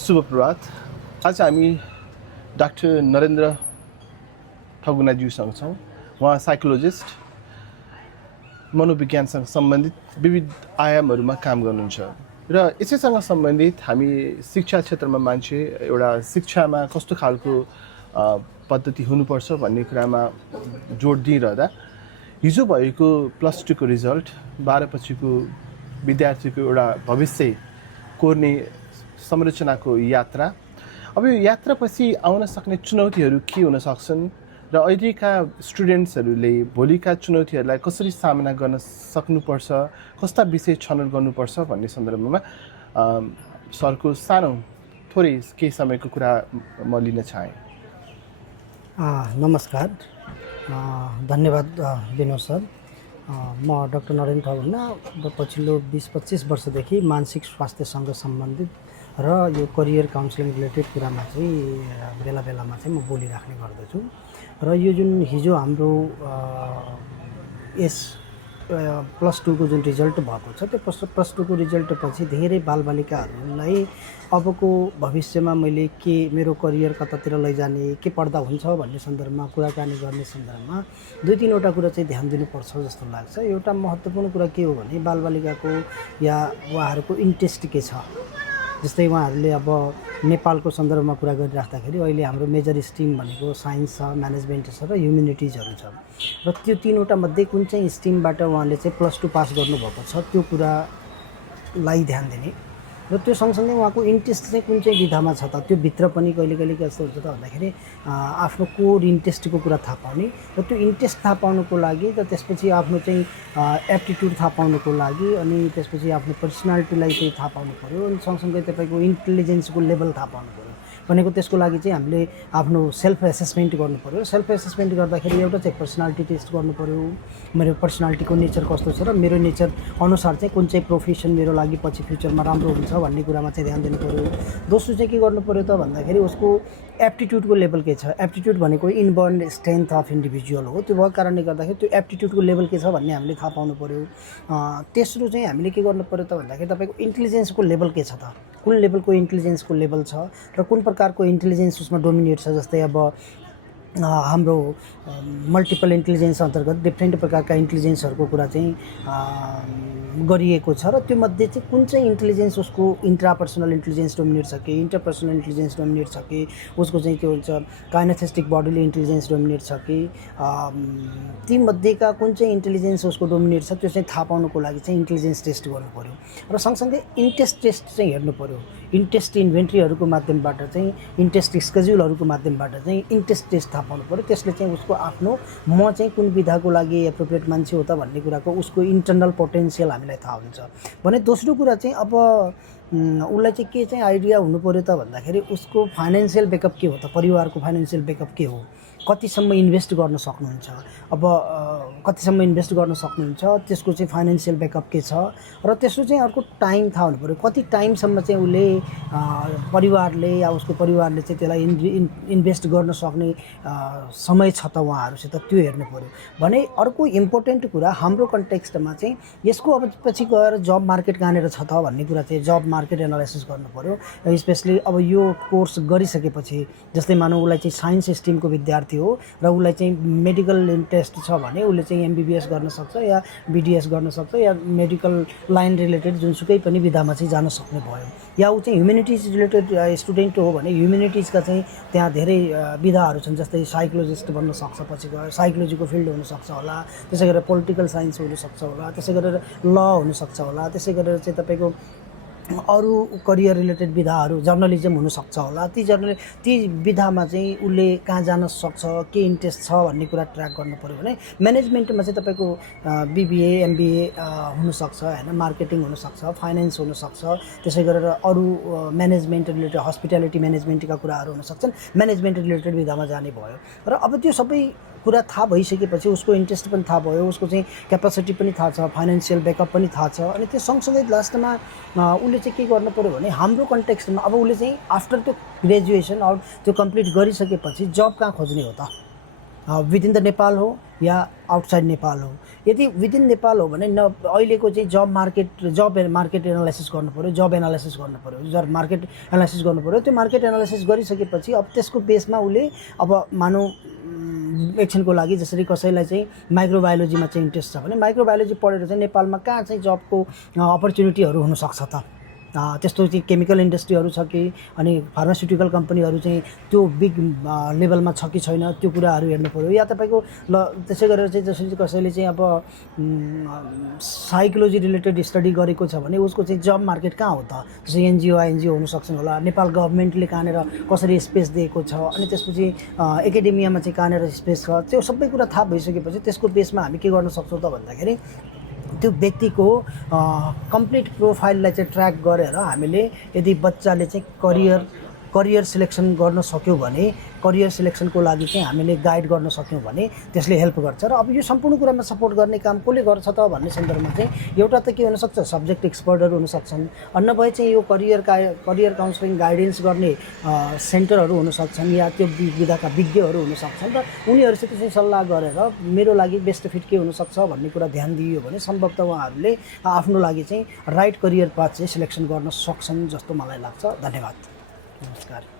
शुभ प्रभात। आज हामी डाक्टर नरेन्द्र ठगुनाज्यूसँग छौँ। उहाँ साइकोलोजिस्ट, मनोविज्ञानसँग सम्बन्धित विविध आयामहरूमा काम गर्नुहुन्छ र यसैसँग सम्बन्धित हामी शिक्षा क्षेत्रमा मान्छे एउटा शिक्षामा कस्तो खालको पद्धति हुनुपर्छ भन्ने कुरामा जोड दिइरहँदा हिजो भएको +2 को रिजल्ट 12 पछिको विद्यार्थीको एउटा भविष्य कोर्ने संरचनाको यात्रा, अब यो यात्रापछि आउन सक्ने चुनौतीहरू के हुन सक्छन् र अहिलेका स्टुडेन्ट्सहरूले भोलिका चुनौतीहरूलाई कसरी सामना गर्न सक्नुपर्छ, कस्ता विषय छनौट गर्नुपर्छ भन्ने सन्दर्भमा सरको सानो थोरै केही समयको कुरा म लिन चाहेँ। नमस्कार, धन्यवाद विनोद सर। म डाक्टर नरेन्द्र ठगुना पछिल्लो 20-25 वर्षदेखि मानसिक स्वास्थ्यसँग सम्बन्धित र यो करियर काउन्सिलिङ रिलेटेड कुरामा चाहिँ बेला बेलामा चाहिँ म बोलिराख्ने गर्दछु। र यो जुन हिजो हाम्रो यस +2 को जुन रिजल्ट भएको छ, त्यो +2 को रिजल्ट पछि धेरै बालबालिकाहरूलाई अबको भविष्यमा मैले के मेरो करियर कतातिर लैजाने, के पढ्दा हुन्छ भन्ने सन्दर्भमा कुराकानी गर्ने सन्दर्भमा 2-3वटा कुरा चाहिँ ध्यान दिनुपर्छ जस्तो लाग्छ। एउटा महत्त्वपूर्ण कुरा के हो भने बालबालिकाको या उहाँहरूको इन्ट्रेस्ट के छ। जस्तै उहाँहरूले अब नेपालको सन्दर्भमा कुरा गरिराख्दाखेरि अहिले हाम्रो मेजर स्ट्रिम भनेको साइन्स छ, म्यानेजमेन्ट छ र ह्युमेनिटिजहरू छ। र त्यो 3वटा मध्ये कुन चाहिँ स्ट्रिमबाट उहाँले चाहिँ +2 पास गर्नुभएको छ त्यो कुरालाई ध्यान दिने। र त्यो सँगसँगै उहाँको इन्ट्रेस्ट चाहिँ कुन चाहिँ विधामा छ त, त्यो भित्र पनि कहिले कहिले कस्तो हुन्छ त भन्दाखेरि आफ्नो कोर इन्ट्रेस्टको कुरा थाहा पाउने र त्यो इन्ट्रेस्ट थाहा पाउनुको लागि र त्यसपछि आफ्नो चाहिँ एप्टिट्युड थाहा पाउनुको लागि अनि त्यसपछि आफ्नो पर्सनालिटीलाई चाहिँ थाहा पाउनु पऱ्यो अनि सँगसँगै तपाईँको इन्टेलिजेन्सको लेभल थाहा पाउनु पऱ्यो। भनेको त्यसको लागि चाहिँ हामीले आफ्नो सेल्फ एसेसमेन्ट गर्नु पऱ्यो। सेल्फ एसेसमेन्ट गर्दाखेरि एउटा चाहिँ पर्सनालिटी टेस्ट गर्नु पऱ्यो, मेरो पर्सनालिटीको नेचर कस्तो छ र मेरो नेचर अनुसार चाहिँ कुन चाहिँ प्रोफेसन मेरो लागि पछि फ्युचरमा राम्रो हुन्छ भन्ने कुरामा चाहिँ ध्यान दिनु पऱ्यो। दोस्रो चाहिँ के गर्नु पऱ्यो त भन्दाखेरि उसको एप्टिट्युडको लेभल के छ। एप्टिट्युड भनेको इनबर्न स्ट्रेन्थ अफ इन्डिभिजुअल हो। त्यो भएको कारणले गर्दाखेरि त्यो एप्टिट्युडको लेभल के छ भन्ने हामीले थाहा पाउनु पऱ्यो। तेस्रो चाहिँ हामीले के गर्नु पऱ्यो त भन्दाखेरि तपाईँको इन्टेलिजेन्सको लेभल के छ त, कुन लेभलको इन्टेलिजेन्सको लेभल छ र कुन प्रकारको इन्टेलिजेन्स उसमा डोमिनेट छ। जस्तै अब हाम्रो मल्टिपल इन्टेलिजेन्स अन्तर्गत डिफ्रेन्ट प्रकारका इन्टेलिजेन्सहरूको कुरा चाहिँ गरिएको छ र त्यो मध्ये चाहिँ कुन चाहिँ इन्टेलिजेन्स उसको इन्ट्रापर्सनल इन्टेलिजेन्स डोमिनेट छ कि इन्टरपर्सनल इन्टेलिजेन्स डोमिनेट छ कि उसको चाहिँ के हुन्छ काइनेस्थेटिक बडीली इन्टेलिजेन्स डोमिनेट छ कि ती मध्येका कुन चाहिँ इन्टेलिजेन्स उसको डोमिनेट छ त्यो चाहिँ थाहा पाउनुको लागि चाहिँ इन्टेलिजेन्स टेस्ट गर्नु पऱ्यो। र सँगसँगै इन्ट्रेस्ट टेस्ट चाहिँ हेर्नु पऱ्यो। इन्ट्रेस्ट इन्भेन्ट्रीहरूको माध्यमबाट चाहिँ इन्ट्रेस्ट स्केड्युलहरूको माध्यमबाट चाहिँ इन्ट्रेस्ट टेस्ट थाहा पाउनु पऱ्यो। त्यसले चाहिँ उसको आफ्नो म चाहिँ कुन विधाको लागि एप्रोप्रिएट मान्छे हो त भन्ने कुराको उसको इन्टरनल पोटेन्सियल हामीलाई थाहा हुन्छ भने। दोस्रो कुरा चाहिँ अब उसलाई चाहिँ के चाहिँ आइडिया हुनु पऱ्यो त भन्दाखेरि उसको फाइनेन्सियल ब्याकअप के हो त, परिवारको फाइनेन्सियल ब्याकअप के हो, कतिसम्म इन्भेस्ट गर्न सक्नुहुन्छ, अब कतिसम्म इन्भेस्ट गर्न सक्नुहुन्छ, त्यसको चाहिँ फाइनेन्सियल ब्याकअप के छ। र त्यसको चाहिँ अर्को टाइम थाहा हुनु पऱ्यो, कति टाइमसम्म चाहिँ उसले परिवारले या उसको परिवारले चाहिँ त्यसलाई इन्भेस्ट गर्न सक्ने समय छ त उहाँहरूसित, त्यो हेर्नु पऱ्यो भने। अर्को इम्पोर्टेन्ट कुरा हाम्रो कन्टेक्स्टमा चाहिँ यसको अब पछि गएर जब मार्केट कहाँनिर छ त भन्ने कुरा चाहिँ जब मार्केट एनालाइसिस गर्नु पऱ्यो। स्पेसली अब यो कोर्स गरिसकेपछि जस्तै मानौँ उसलाई चाहिँ साइन्स स्ट्रिमको विद्यार्थी हो र उसलाई चाहिँ मेडिकल इन्ट्रेस्ट छ भने उसले चाहिँ MBBS गर्न सक्छ या BDS गर्न सक्छ या मेडिकल लाइन रिलेटेड जुनसुकै पनि विधामा चाहिँ जान सक्ने भयो। या ऊ चाहिँ ह्युमेनिटिज रिलेटेड स्टुडेन्ट हो भने ह्युमेनिटिजका चाहिँ त्यहाँ धेरै विधाहरू छन्। जस्तै साइकोलोजिस्ट बन्न सक्छ, पछि गएर साइकोलोजीको फिल्ड हुनसक्छ होला, त्यसै गरेर पोलिटिकल साइन्स हुनसक्छ होला, त्यसै गरेर ल हुनसक्छ होला, त्यसै गरेर चाहिँ तपाईँको अरू करियर रिलेटेड विधाहरू जर्नलिजम हुनसक्छ होला। ती विधामा चाहिँ उसले कहाँ जान सक्छ, के इन्ट्रेस्ट छ भन्ने कुरा ट्र्याक गर्नु पऱ्यो भने। म्यानेजमेन्टमा चाहिँ तपाईँको BBA MBA हुनसक्छ होइन, मार्केटिङ हुनसक्छ, फाइनेन्स हुनसक्छ, त्यसै गरेर अरू म्यानेजमेन्ट रिलेटेड हस्पिटालिटी म्यानेजमेन्टका कुराहरू हुनसक्छन्, म्यानेजमेन्ट रिलेटेड विधामा जाने भयो। र अब त्यो सबै कुरा थाहा भइसकेपछि उसको इन्ट्रेस्ट पनि थाहा भयो, उसको चाहिँ क्यापासिटी पनि थाहा छ, फाइनेन्सियल ब्याकअप पनि थाहा छ। अनि त्यो सँगसँगै लास्टमा उसले चाहिँ के गर्नु पऱ्यो भने हाम्रो कन्टेक्स्टमा अब उसले चाहिँ आफ्टर त्यो ग्रेजुएसन अर त्यो कम्प्लिट गरिसकेपछि जब कहाँ खोज्ने हो त विदिन द नेपाल हो या आउटसाइड नेपाल हो। यदि विदिन नेपाल हो भने अहिलेको चाहिँ जब मार्केट एनालाइसिस गर्नु पऱ्यो, जब एनालाइसिस गर्नु पऱ्यो, जब मार्केट एनालाइसिस गर्नु पऱ्यो। त्यो मार्केट एनालाइसिस गरिसकेपछि अब त्यसको बेसमा उसले अब मानौँ एकछिनको लागि जसरी कसैलाई चाहिँ माइक्रोबायोलोजीमा चाहिँ इन्ट्रेस्ट छ भने माइक्रोबायोलोजी पढेर चाहिँ नेपालमा कहाँ चाहिँ जबको अपर्च्युनिटीहरू हुनसक्छ त, त्यस्तो चाहिँ केमिकल इन्डस्ट्रीहरू छ कि अनि फार्मास्युटिकल कम्पनीहरू चाहिँ त्यो बिग लेभलमा छ कि छैन, त्यो कुराहरू हेर्नु पऱ्यो। या तपाईँको ल त्यसै गरेर चाहिँ जसरी कसैले चाहिँ अब साइकोलोजी रिलेटेड स्टडी गरेको छ भने उसको चाहिँ जब मार्केट कहाँ हो त, जस्तै एनजिओ हुन सक्छन् होला, नेपाल गभर्मेन्टले कहाँनिर कसरी स्पेस दिएको छ, अनि त्यसपछि एकाडेमियामा चाहिँ कहाँनिर स्पेस छ, त्यो सबै कुरा थाहा भइसकेपछि त्यसको बेसमा हामी के गर्न सक्छौँ त भन्दाखेरि त्यो व्यक्तिको कम्प्लिट प्रोफाइललाई चाहिँ ट्र्याक गरेर हामीले यदि बच्चाले चाहिँ करियर सिलेक्सन गर्न सक्यो भने, करियर सिलेक्सनको लागि चाहिँ हामीले गाइड गर्न सक्यौँ भने त्यसले हेल्प गर्छ। र अब यो सम्पूर्ण कुरामा सपोर्ट गर्ने काम कसले गर्छ त भन्ने सन्दर्भमा चाहिँ एउटा त के हुनसक्छ, सब्जेक्ट एक्सपर्टहरू हुनसक्छन्, अन्य भए चाहिँ यो करियर काउन्सिलिङ गाइडेन्स गर्ने सेन्टरहरू हुनसक्छन् या त्यो विधाका विज्ञहरू हुनसक्छन्। र उनीहरूसित चाहिँ सल्लाह गरेर मेरो लागि बेस्ट फिट के हुनसक्छ भन्ने कुरा ध्यान दिइयो भने सम्भवतः उहाँहरूले आफ्नो लागि चाहिँ राइट करियर पाथ चाहिँ सिलेक्सन गर्न सक्छन् जस्तो मलाई लाग्छ। धन्यवाद, नमस्कार।